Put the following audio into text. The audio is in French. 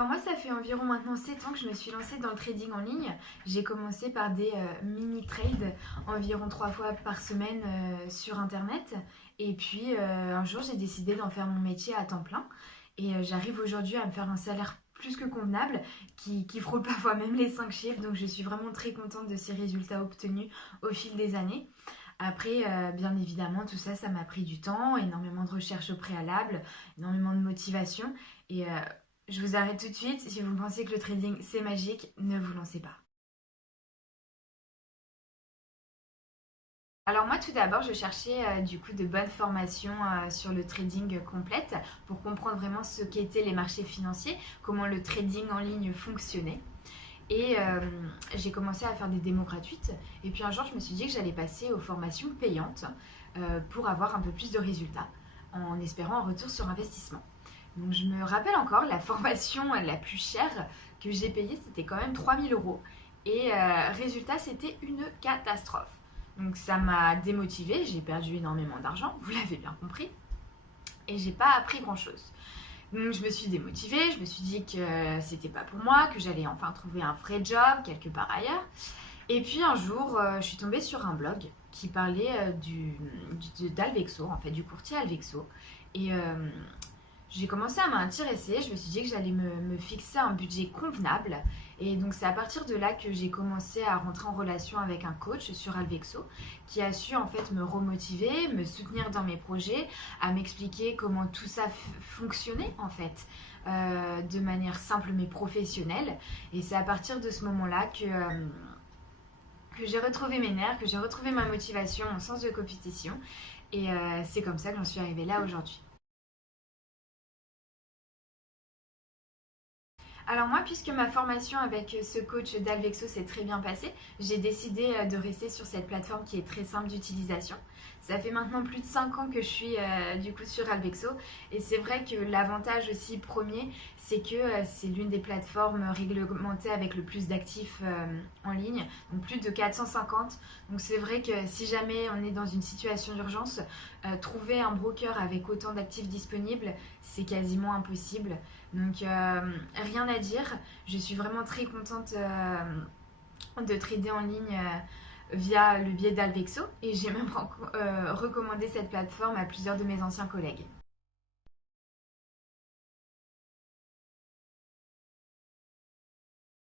Alors moi, ça fait environ maintenant 7 ans que je me suis lancée dans le trading en ligne. J'ai commencé par des mini-trades environ 3 fois par semaine sur Internet. Et puis un jour, j'ai décidé d'en faire mon métier à temps plein. Et j'arrive aujourd'hui à me faire un salaire plus que convenable qui frôle parfois même les 5 chiffres. Donc je suis vraiment très contente de ces résultats obtenus au fil des années. Après, bien évidemment, tout ça, ça m'a pris du temps, énormément de recherche au préalable, énormément de motivation. Et je vous arrête tout de suite. Si vous pensez que le trading c'est magique, ne vous lancez pas. Alors moi tout d'abord je cherchais du coup de bonnes formations sur le trading complète pour comprendre vraiment ce qu'étaient les marchés financiers, comment le trading en ligne fonctionnait. Et j'ai commencé à faire des démos gratuites. Et puis un jour je me suis dit que j'allais passer aux formations payantes pour avoir un peu plus de résultats en espérant un retour sur investissement. Donc je me rappelle encore, la formation la plus chère que j'ai payée, c'était quand même 3 000 euros. Et résultat, c'était une catastrophe. Donc ça m'a démotivée, j'ai perdu énormément d'argent, vous l'avez bien compris, et j'ai pas appris grand-chose. Donc je me suis démotivée, je me suis dit que c'était pas pour moi, que j'allais enfin trouver un vrai job quelque part ailleurs. Et puis un jour, je suis tombée sur un blog qui parlait d'Alvexo, en fait, du courtier Alvexo. Et j'ai commencé à m'intéresser, je me suis dit que j'allais me fixer un budget convenable. Et donc c'est à partir de là que j'ai commencé à rentrer en relation avec un coach sur Alvexo qui a su en fait me remotiver, me soutenir dans mes projets, à m'expliquer comment tout ça fonctionnait en fait. De manière simple mais professionnelle. Et c'est à partir de ce moment-là que j'ai retrouvé mes nerfs, que j'ai retrouvé ma motivation, mon sens de compétition. Et c'est comme ça que j'en suis arrivée là aujourd'hui. Alors moi, puisque ma formation avec ce coach d'Alvexo s'est très bien passée, j'ai décidé de rester sur cette plateforme qui est très simple d'utilisation. Ça fait maintenant plus de 5 ans que je suis du coup sur Alvexo et c'est vrai que l'avantage aussi premier, c'est que c'est l'une des plateformes réglementées avec le plus d'actifs en ligne, donc plus de 450. Donc c'est vrai que si jamais on est dans une situation d'urgence, trouver un broker avec autant d'actifs disponibles, c'est quasiment impossible. Donc rien à dire, je suis vraiment très contente de trader en ligne via le biais d'Alvexo et j'ai même recommandé cette plateforme à plusieurs de mes anciens collègues.